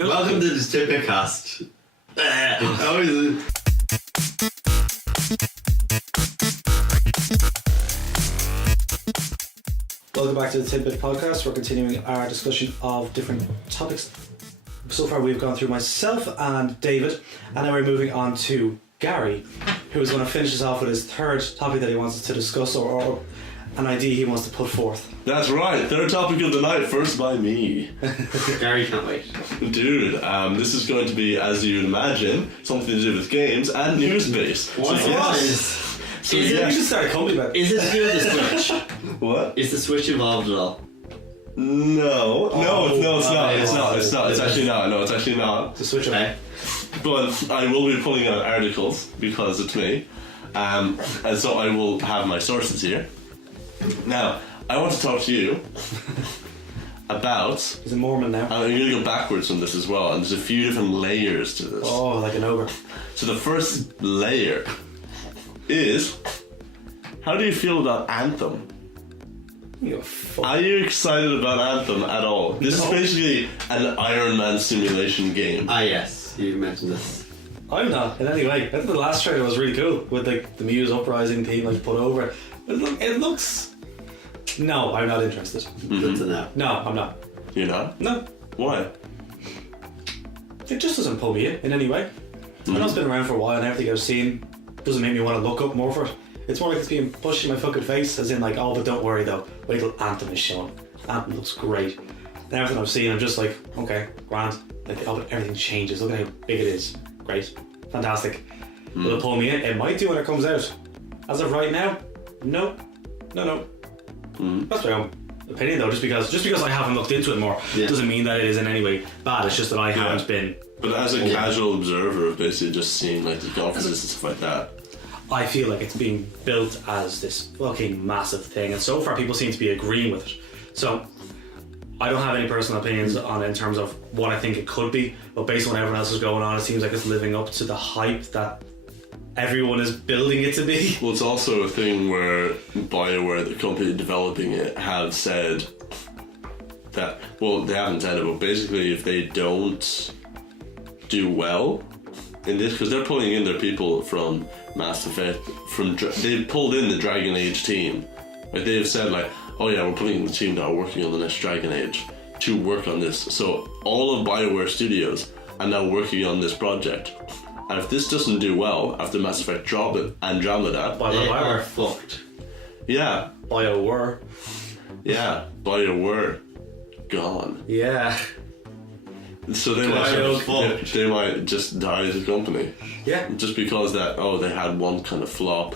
Welcome to the TidBit cast. How is it? Welcome back to the TidBit podcast. We're continuing our discussion of different topics. So far we've gone through myself and David, and now we're moving on to Gary, who is going to finish us off with his third topic that he wants us to discuss, or an idea he wants to put forth. That's right, third topic of the night, first by me. Gary can't wait. Dude, this is going to be, as you'd imagine, something to do with games and news-based. Is You should start a company about it. it new the Switch? What? Is the Switch involved at all? No, it's not. It's actually not. No, it's actually not. To switch Okay. But I will be pulling out articles because it's me, and so I will have my sources here. Now, I want to talk to you about. He's a Mormon now. I'm going to go backwards on this as well, and there's a few different layers to this. Oh, like an ogre. So the first layer is, how do you feel about Anthem? You fuck. Are you excited about Anthem at all? This is basically an Iron Man simulation game. Ah, yes, you mentioned this. I'm not in any way. I think the last trailer was really cool with like the Muse Uprising theme like put over it. It looks. No, I'm not interested. Good to know. No, I'm not. You're not? No, Why? it just doesn't pull me in any way. I know it's been around for a while, and everything I've seen doesn't make me want to look up more for it. It's more like it's being pushed in my fucking face, as in like, oh, but don't worry though, wait till Anthem is shown. Anthem looks great. And everything I've seen, I'm just like, okay, grand. Like, oh, but everything changes. Look at how big it is. Great, fantastic. Will it pull me in? It might do when it comes out. As of right now, no. That's my own opinion though. Just because I haven't looked into it more doesn't mean that it is in any way bad. It's just that I haven't been. But as a casual observer of basically just seeing like the conferences and stuff like that, I feel like it's being built as this fucking massive thing, and so far people seem to be agreeing with it. So I don't have any personal opinions on it in terms of what I think it could be, but based on what everyone else is going on, it seems like it's living up to the hype that everyone is building it to be. well, it's also a thing where Bioware, the company developing it, have said that, well, they haven't said it, but basically if they don't do well in this, because they're pulling in their people from Mass Effect, they pulled in the Dragon Age team. Like, they've said like, oh yeah, we're putting in the team that are working on the next Dragon Age to work on this. So all of Bioware Studios are now working on this project. And if this doesn't do well after Mass Effect Andromeda, They are fucked. yeah, Bioware. Bioware gone. Yeah. So they might just die as a company. Yeah. Just because they had one kind of flop,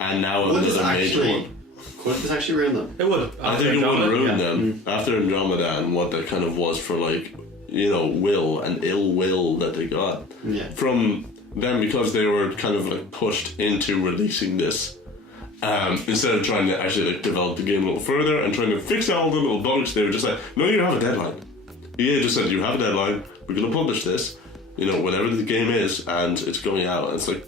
and now Would this another major actually? one. Could this actually ruin them? It would. I think it would ruin them Mm. after Andromeda and what that kind of was for, like, you know, will and ill will that they got from them, because they were kind of like pushed into releasing this instead of trying to actually like develop the game a little further and trying to fix all the little bugs. They were just like, no, you have a deadline. EA just said, you have a deadline, we're going to publish this, you know, whatever the game is, and it's going out. And it's like,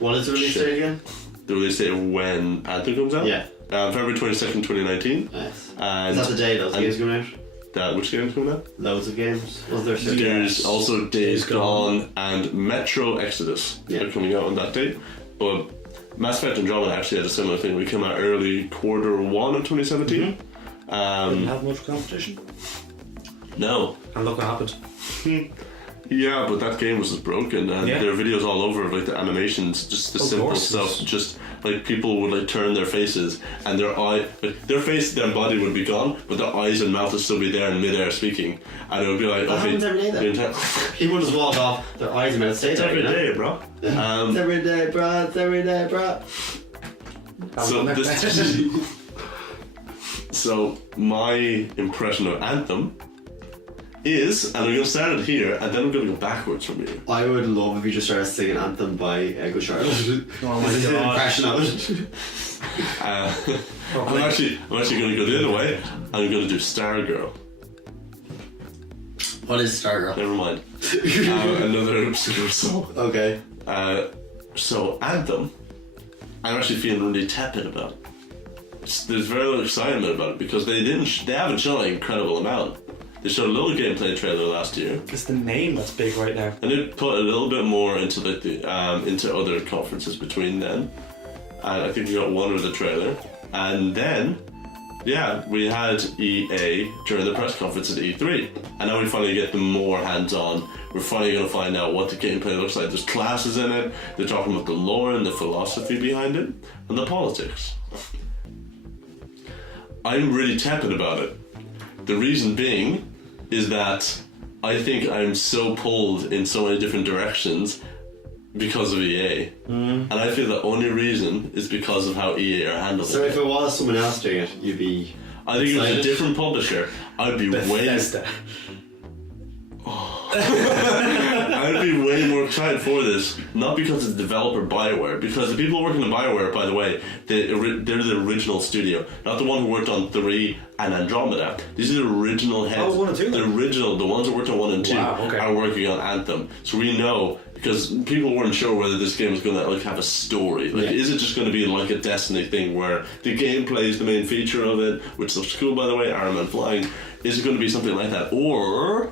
What is the release date again? the release date of when Anthem comes out? Yeah. February 22nd, 2019. Nice. And Is that the day those games coming out? which game's coming out? Loads of games. Was there certain There's also Days Gone and Metro Exodus are coming out on that date. But Mass Effect Andromeda actually had a similar thing. We came out early Q1 of 2017. Didn't have much competition. No. And look what happened. Yeah, but that game was just broken, and there are videos all over of like the animations, just the simple stuff. Just like people would like turn their faces, and their body would be gone, but their eyes and mouth would still be there in midair speaking, and it would be like, That happens every day then. People just walk off, their eyes are meant to stay It's there. every day, bro. It's every day, bro. It's every day, bro. So my impression of Anthem is, and I'm going to start it here, and then I'm going to go backwards from here. I would love if you just started singing Anthem by Ego Charlotte. Oh my god. Impression of it. I'm actually going to go the other way. I'm going to do Stargirl. What is Stargirl? Never mind. Another obscure song. Okay. So Anthem, I'm actually feeling really tepid about it. There's very little excitement about it because they haven't shown an incredible amount. They showed a little gameplay trailer last year. It's the name that's big right now. And they put a little bit more into like into other conferences between then. And I think we got one other trailer. And then, yeah, we had EA during the press conference at E3. And now we finally get them more hands-on. We're finally going to find out what the gameplay looks like. There's classes in it. They're talking about the lore and the philosophy behind it. And the politics. I'm really tepid about it. The reason being is that I think I'm so pulled in so many different directions because of EA. And I feel the only reason is because of how EA are handling So it. if it was someone else doing it, you'd be... I think if it was a excited? different publisher, I'd be Bethesda. I'd be way more excited for this. Not because it's developer Bioware, because the people working on Bioware, by the way, they're the original studio, not the one who worked on 3 and Andromeda. These are the original heads. Oh, 1 and 2 The then? original, the ones that worked on 1 and 2 Wow, okay. are working on Anthem. So we know, because people weren't sure whether this game was going to like have a story. Like, is it just going to be like a Destiny thing where the gameplay is the main feature of it, which looks cool, by the way, Iron Man flying. Is it going to be something like that, or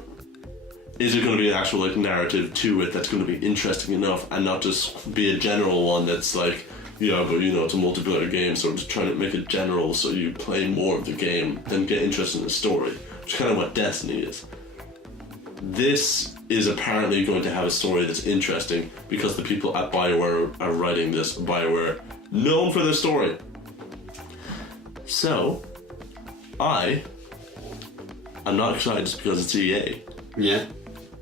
is it going to be an actual like narrative to it that's going to be interesting enough and not just be a general one that's like, yeah, but you know, it's a multiplayer game, so I'm just trying to make it general so you play more of the game than get interested in the story, which is kind of what Destiny is. This is apparently going to have a story that's interesting because the people at Bioware are writing this. Bioware, known for their story. So, I'm not excited just because it's EA. Yeah.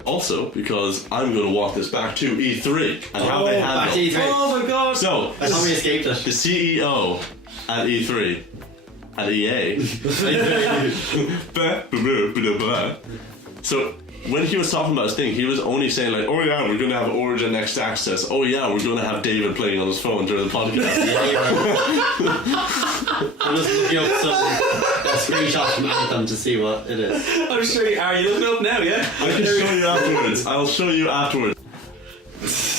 Also, because I'm going to walk this back to E3 and how they handle. Back to E3. Oh my god! So, I thought we escaped the it. CEO at E3 at EA. So when he was talking about his thing, he was only saying like, "Oh yeah, we're going to have Origin Next Access. Oh yeah, we're going to have David playing on his phone during the podcast." Yeah, you're right. I'm just looking up some screenshots from Anthem to see what it is. I'm sure you are. You looking up now, yeah? I can show you afterwards. I'll show you afterwards.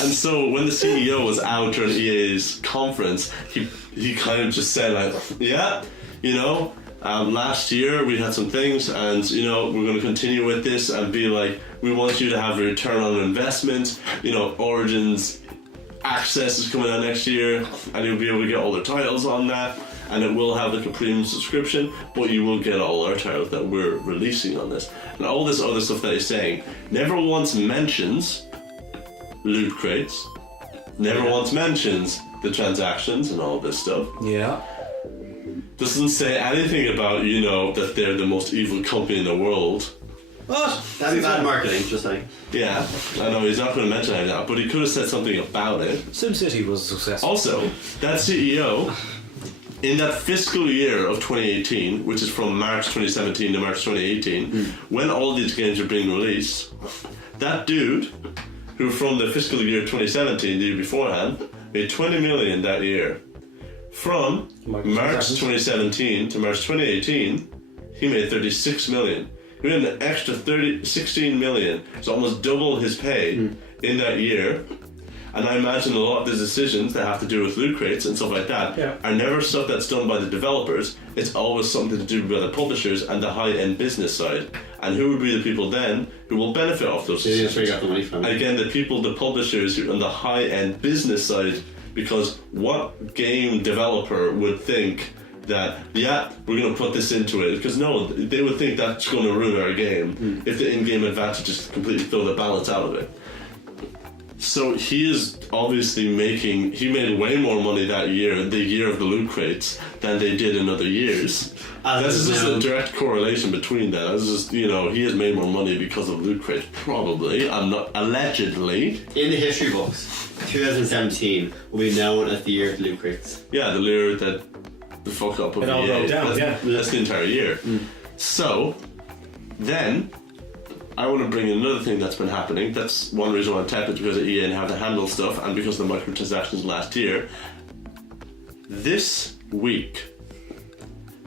And so when the CEO was out during EA's conference, he kind of just said like, yeah, you know, last year we had some things, and you know, we're going to continue with this and be like, we want you to have a return on investment. You know, Origins Access is coming out next year, and you'll be able to get all the titles on that. And it will have like a premium subscription, but you will get all our titles that we're releasing on this. And all this other stuff that he's saying never once mentions loot crates, never once mentions the transactions and all this stuff. Yeah. Doesn't say anything about, you know, that they're the most evil company in the world. What? That'd be bad marketing, just saying. Yeah, I know, he's not going to mention any of that, but he could have said something about it. SimCity was a success. Also, that CEO, in that fiscal year of 2018, which is from March 2017 to March 2018, when all these games are being released, that dude, who from the fiscal year 2017, the year beforehand, made 20 million that year. From March 2017 to March 2018, he made 36 million. He made an extra 16 million, so almost double his pay in that year. And I imagine a lot of the decisions that have to do with loot crates and stuff like that are never stuff that's done by the developers. It's always something to do by the publishers and the high-end business side. And who would be the people then who will benefit off those Yeah, that's where you got decisions? the money from. And again, the people, the publishers who on the high-end business side, because what game developer would think that, yeah, we're going to put this into it? Because no, they would think that's going to ruin our game if the in-game advantages completely throw the balance out of it. So he is obviously he made way more money that year, the year of the loot crates, than they did in other years. This is just a direct correlation between that. This is just, you know, he has made more money because of loot crates, probably. I'm not, allegedly. In the history books, 2017 will be known as the year of loot crates. Yeah, the year that the fuck up of It all EA. broke down, That's the entire year. So, then, I want to bring in another thing that's been happening. That's one reason why I'm tepid, because of EA and how to handle stuff, and because of the microtransactions last year. This week,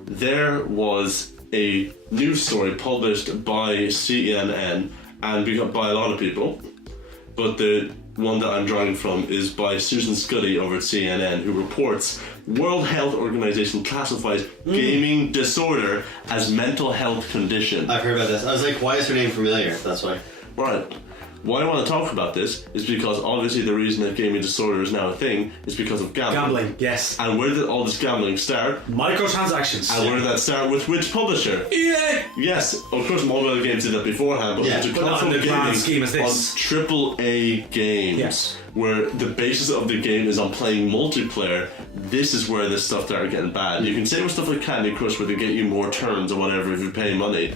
there was a news story published by CNN and by a lot of people but the one that I'm drawing from is by Susan Scuddy over at CNN, who reports World Health Organization classifies gaming disorder as mental health condition. I've heard about this. I was like, why is her name familiar? That's why. Right. Why I want to talk about this is because obviously the reason that gaming disorder is now a thing is because of gambling. Gambling, yes. And where did all this gambling start? Microtransactions. And where did that start with which publisher? EA! Yes, of course mobile games did that beforehand, but Yeah, to but not in the grand scheme as this. on AAA games, Yes. where the basis of the game is on playing multiplayer, this is where this stuff started getting bad. You can say with stuff like Candy Crush where they get you more turns or whatever if you pay money.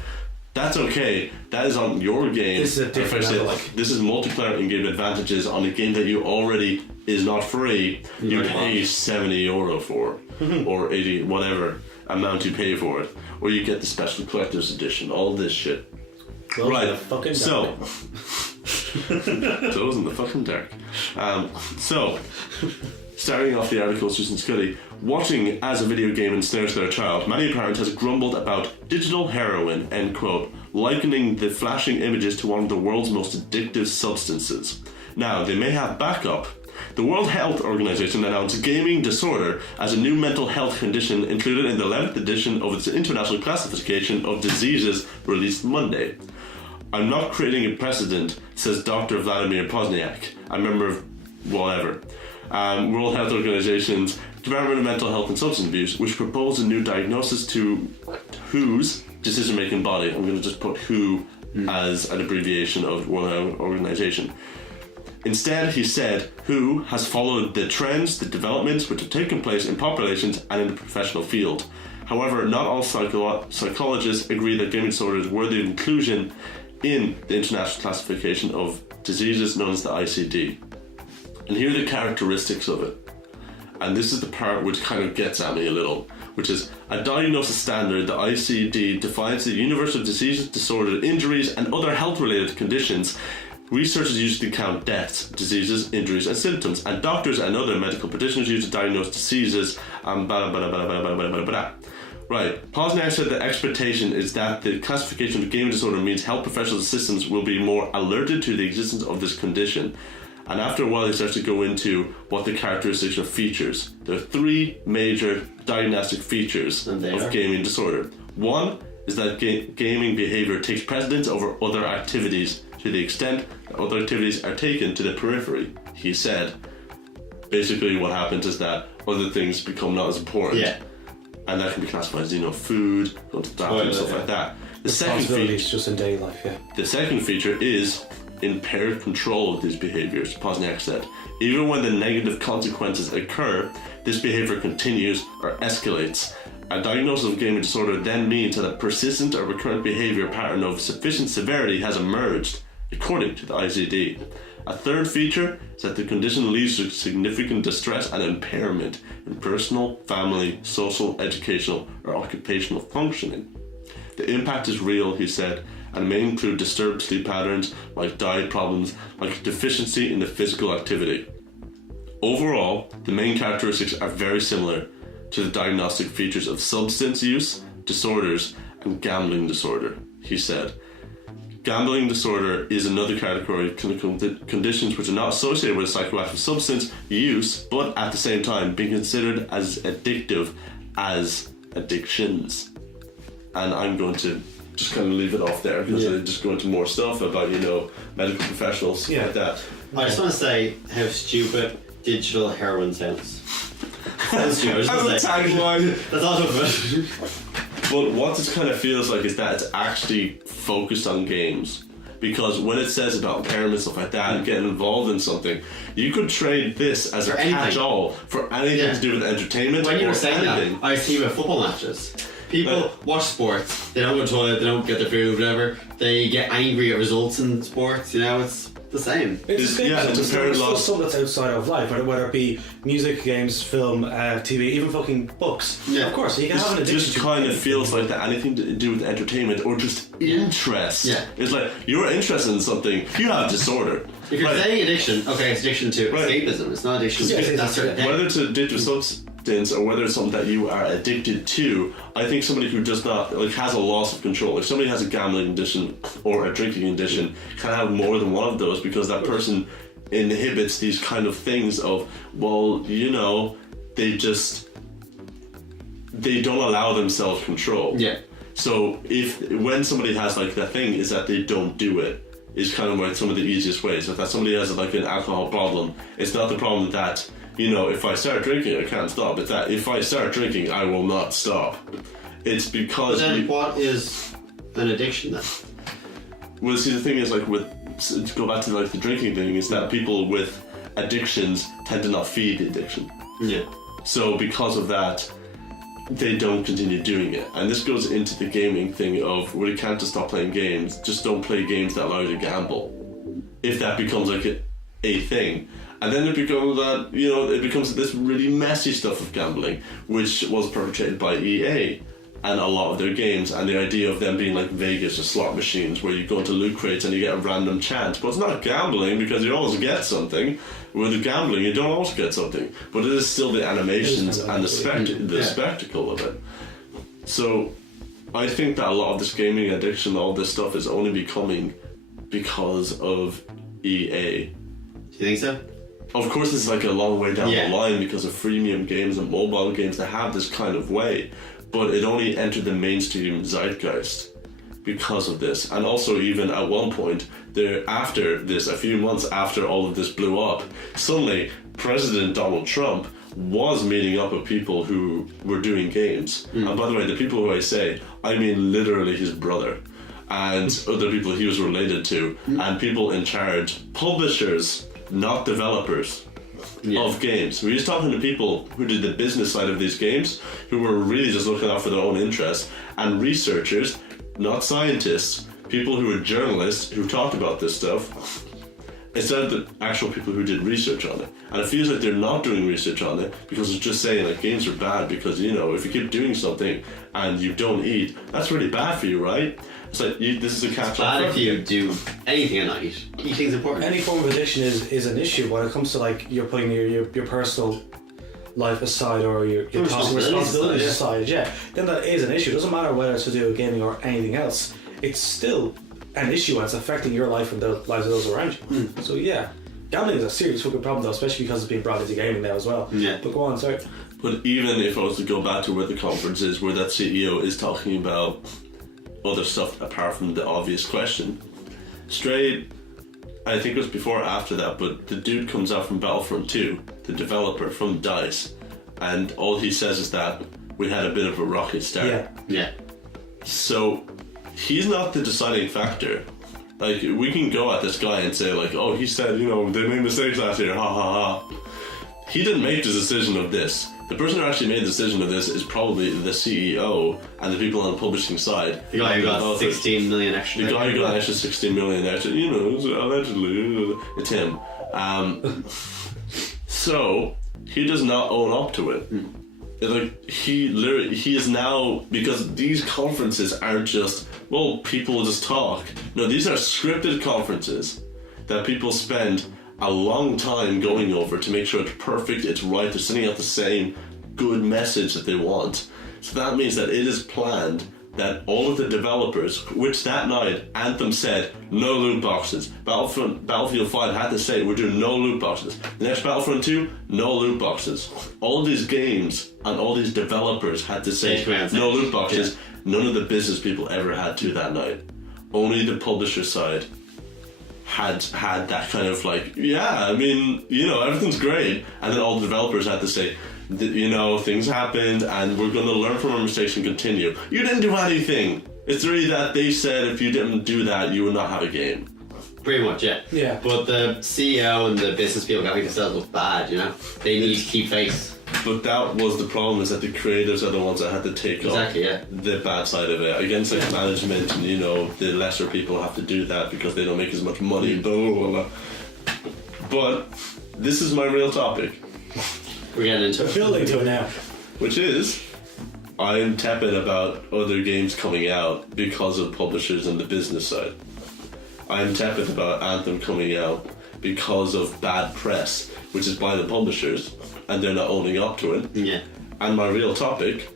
That's okay. That is on your game. This is a different level. This is multiplayer in-game advantages on a game that you already is not free. You pay €70 for, or 80, whatever amount you pay for it, or you get the special collector's edition. All this shit. Those Right. in the fucking So, dark. those in the fucking dark. So, starting off the article, Susan Scuddy, watching as a video game ensnares their child, many parents has grumbled about digital heroin, end quote, likening the flashing images to one of the world's most addictive substances. Now, they may have backup. The World Health Organization announced gaming disorder as a new mental health condition included in the 11th edition of its International Classification of Diseases released Monday. I'm not creating a precedent, says Dr. Vladimir Pozniak, a member of whatever. World Health Organization's Department of Mental Health and Substance Abuse, which proposed a new diagnosis to WHO's decision-making body. I'm going to just put WHO as an abbreviation of World Health Organization. Instead, he said, WHO has followed the trends, the developments which have taken place in populations and in the professional field. However, not all psychologists agree that gaming disorder is worthy of inclusion in the International Classification of Diseases known as the ICD. And here are the characteristics of it. And this is the part which kind of gets at me a little, which is a diagnosis standard. The ICD defines the universe of diseases, disorders, injuries, and other health-related conditions. Researchers usually count deaths, diseases, injuries, and symptoms, and doctors and other medical practitioners use to diagnose diseases. Right. Posner said the expectation is that the classification of gaming disorder means health professionals and systems will be more alerted to the existence of this condition. And after a while, he starts to go into what the characteristics or features. There are three major diagnostic features of gaming disorder. One is that gaming behavior takes precedence over other activities to the extent that other activities are taken to the periphery. He said, basically what happens is that other things become not as important. Yeah. And that can be classified as, food, going to the bathroom, stuff like that. The second feature, just in daily life, yeah. the second feature is impaired control of these behaviors, Pozniak said. Even when the negative consequences occur, this behavior continues or escalates. A diagnosis of gaming disorder then means that a persistent or recurrent behavior pattern of sufficient severity has emerged, according to the ICD. A third feature is that the condition leads to significant distress and impairment in personal, family, social, educational, or occupational functioning. The impact is real, he said, and may include disturbed sleep patterns, like diet problems, like deficiency in the physical activity. Overall, the main characteristics are very similar to the diagnostic features of substance use, disorders, and gambling disorder, he said. Gambling disorder is another category of clinical conditions which are not associated with psychoactive substance use, but at the same time being considered as addictive as addictions. And I'm going to just kind of leave it off there because I just go into more stuff about, medical professionals, stuff like that. I just want to say how stupid digital heroin sounds. Sounds stupid. That's a tagline. That's all about. But what this kind of feels like is that it's actually focused on games. Because when it says about impairment, stuff like that, and getting involved in something, you could trade this as a catch-all for anything to do with entertainment. When you were or saying anything. that, I was thinking about football matches. People watch sports, they don't go to the toilet, they don't get their food, whatever. They get angry at results in sports, it's the same. It's a parallel. stuff that's outside of life, whether it be music, games, film, TV, even fucking books. Yeah. Of course, you can have an It addiction just to kind of anything. feels like that anything to do with entertainment or just interest. Yeah. It's like, you're interested in something, you have a disorder. If you're saying addiction, okay, it's addiction to escapism. It's not addiction to that certain thing. Whether it's addictive or whether it's something that you are addicted to, I think somebody who does not, like, has a loss of control, if somebody has a gambling addiction or a drinking addiction, can have more than one of those, because that person inhibits these kind of things of, well, you know, they don't allow themselves control. Yeah. So when somebody has like that thing is that they don't do it, is kind of like some of the easiest ways. If that somebody has like an alcohol problem, it's not the problem that, you know, if I start drinking I can't stop. It's that if I start drinking I will not stop. It's because. But then what is an addiction then? Well, see, the thing is, like, to go back to like the drinking thing, is that people with addictions tend to not feed the addiction. Yeah. So because of that, they don't continue doing it. And this goes into the gaming thing of, well, you can't just stop playing games, just don't play games that allow you to gamble. If that becomes like a thing. And then it becomes that, you know, it becomes this really messy stuff of gambling, which was perpetrated by EA and a lot of their games, and the idea of them being like Vegas or slot machines where you go into loot crates and you get a random chance. But it's not gambling, because you always get something. With gambling, you don't always get something. But it is still the animations and the spectacle of it. So I think that a lot of this gaming addiction, all this stuff, is only becoming because of EA. Do you think so? Of course, it's like a long way down the line because of freemium games and mobile games that have this kind of way. But it only entered the mainstream zeitgeist because of this. And also, even at one point, after this, a few months after all of this blew up, suddenly President Donald Trump was meeting up with people who were doing games. And by the way, the people who I say, I mean literally his brother and other people he was related to, and people in charge, publishers, not developers. Of games. We were just talking to people who did the business side of these games, who were really just looking out for their own interests, and researchers, not scientists, people who were journalists who talked about this stuff, instead of the actual people who did research on it. And it feels like they're not doing research on it because it's just saying like games are bad because, you know, if you keep doing something and you don't eat, that's really bad for you, right? It's like, this is a catch-all. It's bad if you do anything and not eat. Eating's important. Any form of addiction is an issue when it comes to like you're putting your personal life aside or your responsibilities aside. Yeah, then that is an issue. It doesn't matter whether it's to do with gaming or anything else. It's still an issue and it's affecting your life and the lives of those around you. So yeah, gambling is a serious fucking problem though, especially because it's being brought into gaming now as well. Yeah. But go on, sorry. But even if I was to go back to where the conference is, where that CEO is talking about other stuff apart from the obvious question, straight, I think it was before or after that, but the dude comes out from Battlefront 2, the developer from DICE, and all he says is that we had a bit of a rocky start. Yeah. So he's not the deciding factor. Like, we can go at this guy and say like, oh, he said, you know, they made mistakes last year, ha ha ha. He didn't make the decision of this. The person who actually made the decision of this is probably the CEO and the people on the publishing side. The guy who got 16 million extra. The guy who got an extra 16 million extra, you know, allegedly, it's him. So, he does not own up to it. Like, he is now, because these conferences aren't just, well, people just talk. No, these are scripted conferences that people spend a long time going over to make sure it's perfect, it's right, they're sending out the same good message that they want. So that means that it is planned that all of the developers, which that night Anthem said no loot boxes, Battlefield 5 had to say we're doing no loot boxes, the next Battlefront 2, no loot boxes. All of these games and all these developers had to say no loot boxes. None of the business people ever had to that night. Only the publisher side had that kind of like, yeah, I mean, you know, everything's great. And then all the developers had to say, you know, things happened and we're going to learn from our mistakes and continue. You didn't do anything. It's really that they said if you didn't do that, you would not have a game. Pretty much, yeah. Yeah. But the CEO and the business people got to make themselves look bad, you know? They need to keep face. But that was the problem, is that the creators are the ones that had to take up the bad side of it. Against like management and, you know, the lesser people have to do that because they don't make as much money. Blah, blah, blah. But this is my real topic. We're getting into it. Building to it now. Which is, I'm tepid about other games coming out because of publishers and the business side. I'm tepid about Anthem coming out because of bad press, which is by the publishers, and they're not owning up to it. Yeah. And my real topic,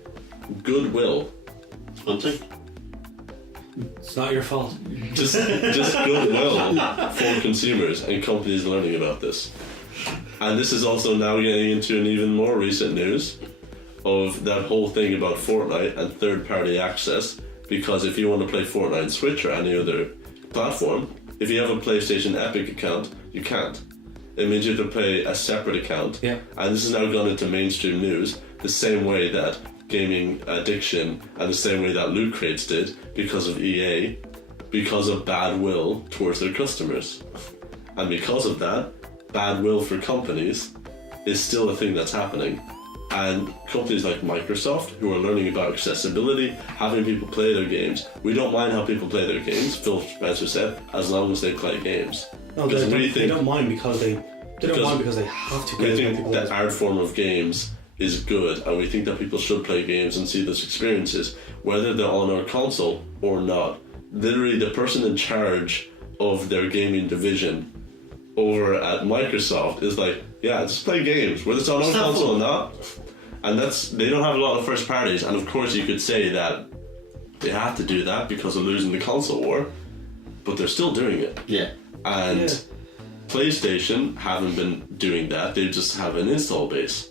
goodwill. Hunting. It's not your fault. Just goodwill for consumers and companies learning about this. And this is also now getting into an even more recent news of that whole thing about Fortnite and third-party access. Because if you want to play Fortnite on Switch or any other platform, if you have a PlayStation Epic account, you can't. It means you have to pay a separate account. Yeah. And this has now gone into mainstream news the same way that gaming addiction and the same way that loot crates did because of EA, because of bad will towards their customers. And because of that, bad will for companies is still a thing that's happening. And companies like Microsoft, who are learning about accessibility, having people play their games. We don't mind how people play their games, Phil Spencer said, as long as they play games. No, they don't mind because they don't mind because they have to. We think that art form of games is good, and we think that people should play games and see those experiences, whether they're on our console or not. Literally, the person in charge of their gaming division over at Microsoft is like, yeah, just play games, whether it's on our console or not. And they don't have a lot of first parties, and of course you could say that they have to do that because of losing the console war, but they're still doing it. Yeah. And PlayStation haven't been doing that, they just have an install base.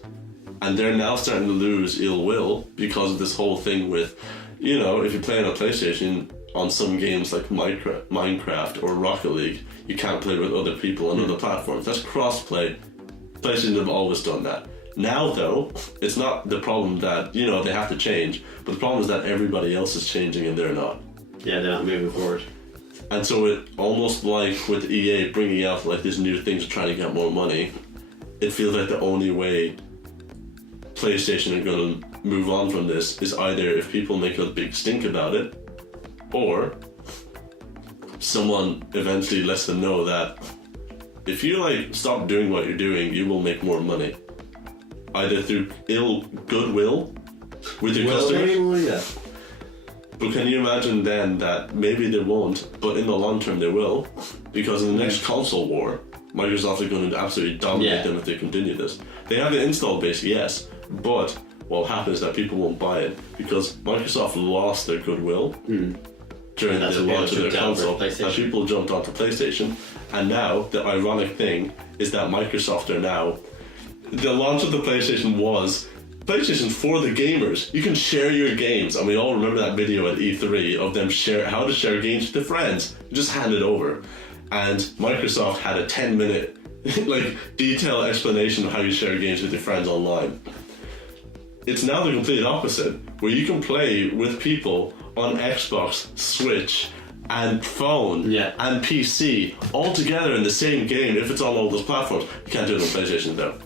And they're now starting to lose ill will because of this whole thing with, you know, if you're playing on PlayStation, on some games like Minecraft or Rocket League, you can't play with other people on other platforms. That's cross-play. PlayStation have always done that. Now, though, it's not the problem that, you know, they have to change, but the problem is that everybody else is changing and they're not. Yeah, they're not moving forward. And so it almost like with EA bringing out like these new things to try to get more money, it feels like the only way PlayStation are going to move on from this is either if people make a big stink about it, or someone eventually lets them know that if you like stop doing what you're doing, you will make more money, either through goodwill with your customers. Yeah. But can you imagine then that maybe they won't, but in the long term they will, because in the next console war, Microsoft is going to absolutely dominate them if they continue this. They have the install base, yes, but what happens is that people won't buy it because Microsoft lost their goodwill during the launch of their console, and people jumped onto PlayStation. And now the ironic thing is that Microsoft are now, the launch of the PlayStation was PlayStation for the gamers. You can share your games, and we all remember that video at E3 of them how to share games with their friends. You just hand it over, and Microsoft had a 10-minute like detailed explanation of how you share games with your friends online. It's now the complete opposite, where you can play with people on Xbox, Switch, and phone, and PC, all together in the same game if it's on all those platforms. You can't do it on PlayStation though.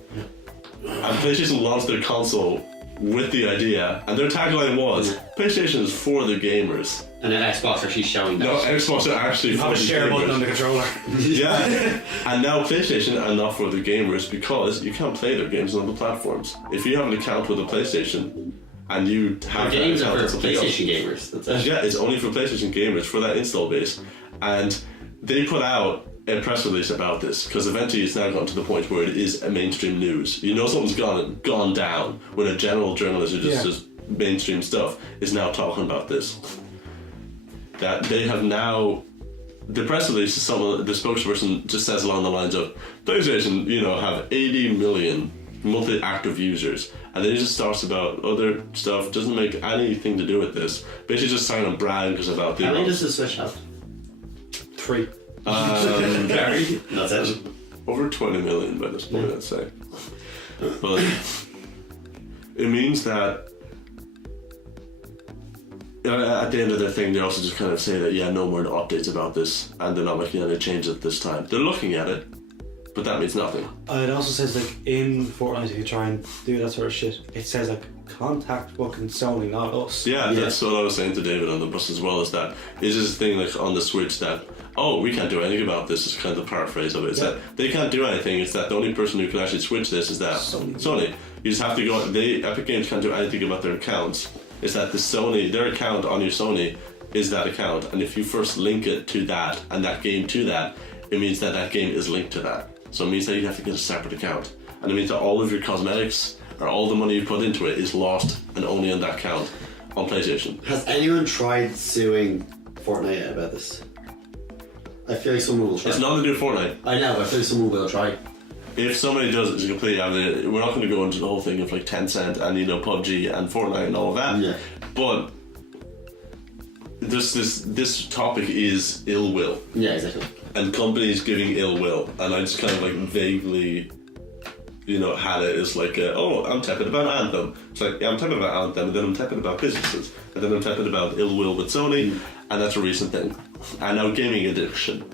And PlayStation launched their console with the idea, and their tagline was, PlayStation is for the gamers. And then Xbox actually showing that. No, Xbox are actually for the gamers. Have a share button on the controller. Yeah. And now PlayStation are not for the gamers because you can't play their games on other platforms. If you have an account with a PlayStation and you have games are for PlayStation else, gamers. That's it. yeah, it's only for PlayStation gamers for that install base. And they put out a press release about this because eventually it's now gotten to the point where it is a mainstream news. You know something's gone down when a general journalist who just does mainstream stuff is now talking about this. That they have now, the press release, the spokesperson just says along the lines of PlayStation, you know, have 80 million monthly active users, and then he just talks about other stuff, doesn't make anything to do with this, basically just trying to brag because about the. How many does the Switch have? 3. Very. That's it. Over 20 million by this point, I'd say. But it means that at the end of their thing, they also just kind of say that, no more updates about this, and they're not making any changes at this time. They're looking at it, but that means nothing. It also says, like, in Fortnite, if you try and do that sort of shit, it says, like, contact fucking Sony, not us. Yeah, that's what I was saying to David on the bus as well, is that is this thing like on the Switch that, we can't do anything about this, is kind of the paraphrase of it. It's that they can't do anything, it's that the only person who can actually switch this is that Sony. You just have to go, Epic Games can't do anything about their accounts. It's that their account on your Sony is that account, and if you first link it to that, and that game to that, it means that that game is linked to that. So it means that you have to get a separate account. And it means that all of your cosmetics or all the money you put into it is lost and only on that count on PlayStation. Has anyone tried suing Fortnite about this? I feel like someone will try. It's nothing to do with Fortnite. I know, but I feel like someone will try. If somebody does it, it's completely we're not going to go into the whole thing of like Tencent and PUBG and Fortnite and all of that. Yeah. But this topic is ill will. Yeah, exactly. And companies giving ill will, and I just kind of like vaguely, had it as like, I'm tepid about Anthem. It's like, yeah, I'm tepid about Anthem, and then I'm tepid about businesses, and then I'm tepid about ill will with Sony, and that's a recent thing. And now gaming addiction,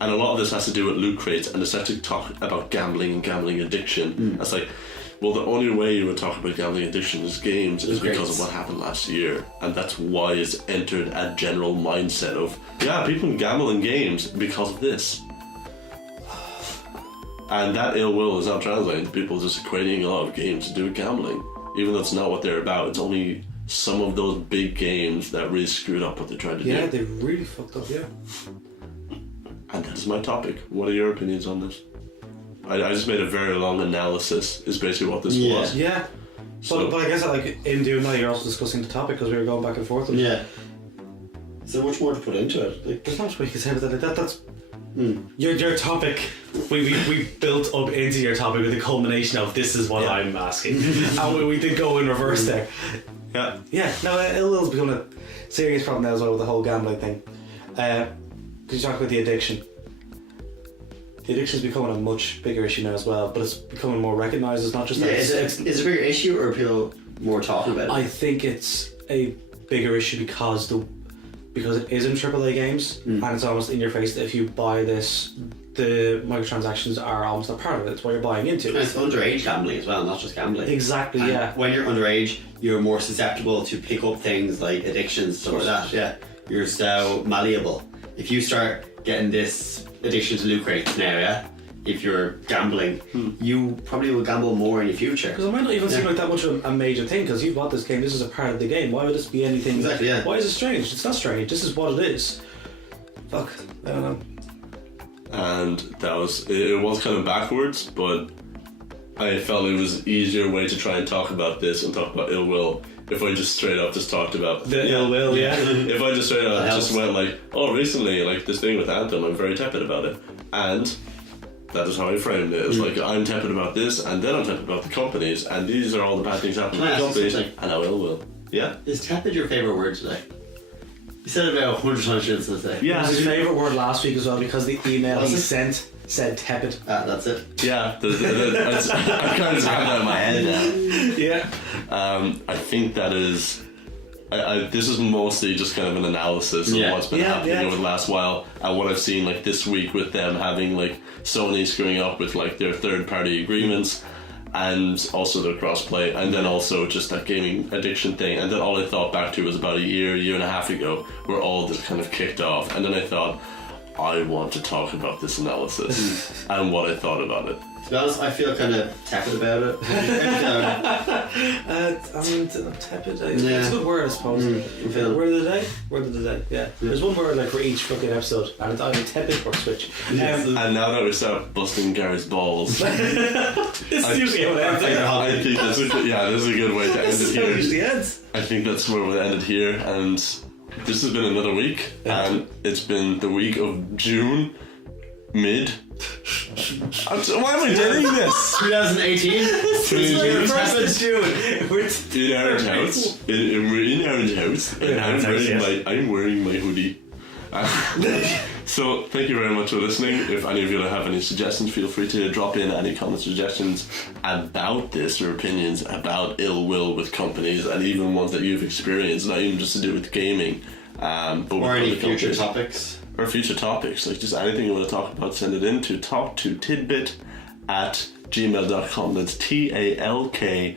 and a lot of this has to do with loot crates, and it's actually talk about gambling and gambling addiction. That's like, well, the only way you would talk about gambling addiction is games is because of what happened last year, and that's why it's entered a general mindset of, yeah, people can gamble in games because of this. And that ill will is now translating to people just equating a lot of games to do with gambling, even though it's not what they're about. It's only some of those big games that really screwed up what they tried to do. Yeah, they really fucked up, yeah. And that is my topic. What are your opinions on this? I just made a very long analysis, is basically what this was. Yeah. So, but I guess in doing that, you're also discussing the topic because we were going back and forth. Yeah. So much more to put into it. Like, there's not much we can say about that. That's your topic. We built up into your topic with a culmination of this is what I'm asking, and we did go in reverse there. Yeah. Yeah. No, ill will's become a serious problem now as well with the whole gambling thing. Because you talk about the addiction. The addiction is becoming a much bigger issue now as well, but it's becoming more recognised. It's not just that. Is it a bigger issue, or are people more talking about it? I think it's a bigger issue because it is in AAA games, and it's almost in your face that if you buy this, the microtransactions are almost a part of it. It's what you're buying into. And it's underage gambling as well, not just gambling. Exactly, and yeah. When you're underage, you're more susceptible to pick up things like addictions, stuff like that. Yeah, you're so malleable. If you start getting this addiction to loot crates now, yeah, if you're gambling, you probably will gamble more in the future. Because it might not even seem like that much of a major thing, because you bought this game, this is a part of the game. Why would this be anything? Exactly, yeah. Why is it strange? It's not strange, this is what it is. Fuck, I don't know. And it was kind of backwards, but I felt it was an easier way to try and talk about this and talk about ill will if I just straight up just talked about the ill will, yeah. If I just straight up just went like, oh, recently, like this thing with Anthem, I'm very tepid about it. And that is how I framed it. It's like, I'm tepid about this, and then I'm tepid about the companies, and these are all the bad things happening to the companies, and now ill will. Yeah. Is tepid your favourite word today? You said it about 100 times today. Yeah, it was his favourite word last week as well, because the email he sent said tepid. That's it. Yeah, I kind of have that in my head now. Yeah. I think that is. This is mostly just kind of an analysis of what's been happening over the last while, and what I've seen like this week with them having like Sony screwing up with like their third-party agreements, and also their crossplay, and then also just that gaming addiction thing, and then all I thought back to was about a year and a half ago, where all this kind of kicked off, and then I thought, I want to talk about this analysis and what I thought about it. To be honest, I feel kind of tepid about it. I'm tepid. It's a good word, I suppose. Word of the day? Word of the day, yeah. There's one word like for each fucking episode, and it's either tepid or switch. And now that we start busting Gary's balls, it's usually how it ends. I think this is a good way to end it here. Usually ends. I think that's where we'll end it here, and this has been another week, and it's been the week of June, mid. Why am I doing this? 2018. It's like 1st of June. In our house. We're in our house, and I'm wearing my hoodie. So thank you very much for listening. If any of you have any suggestions, feel free to drop in any comments, suggestions about this, or opinions about ill will with companies, and even ones that you've experienced, not even just to do with gaming, but or any future topics. Or future topics, like just anything you want to talk about, send it in to talktotidbit at gmail.com. That's TALKBY.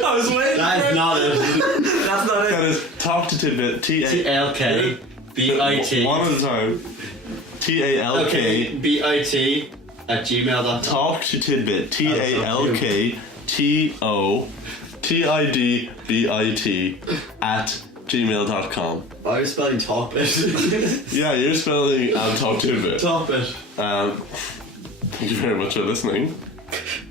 I was waiting. That is not it. That's not it. That is talktotidbit. TLKBIT. One at a time. TALKBIT at gmail.com. Talk to Tidbit. TALKTOTIDBIT at gmail.com. Oh, you're spelling Topit. Yeah, you're spelling Talk Tidbit. Topit. Thank you very much for listening.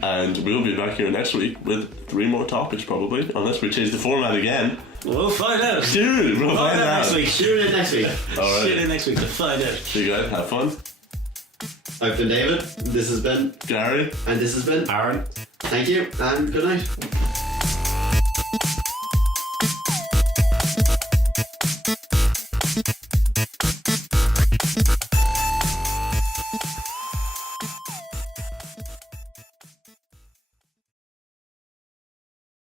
And we'll be back here next week with 3 more topics, probably, unless we change the format again. We'll find out. Dude, we'll find out. next week. Tune in next week. All right. Tune in next week to find out. See you guys. Have fun. I've been David. This has been Gary. And this has been Aaron. Thank you and good night.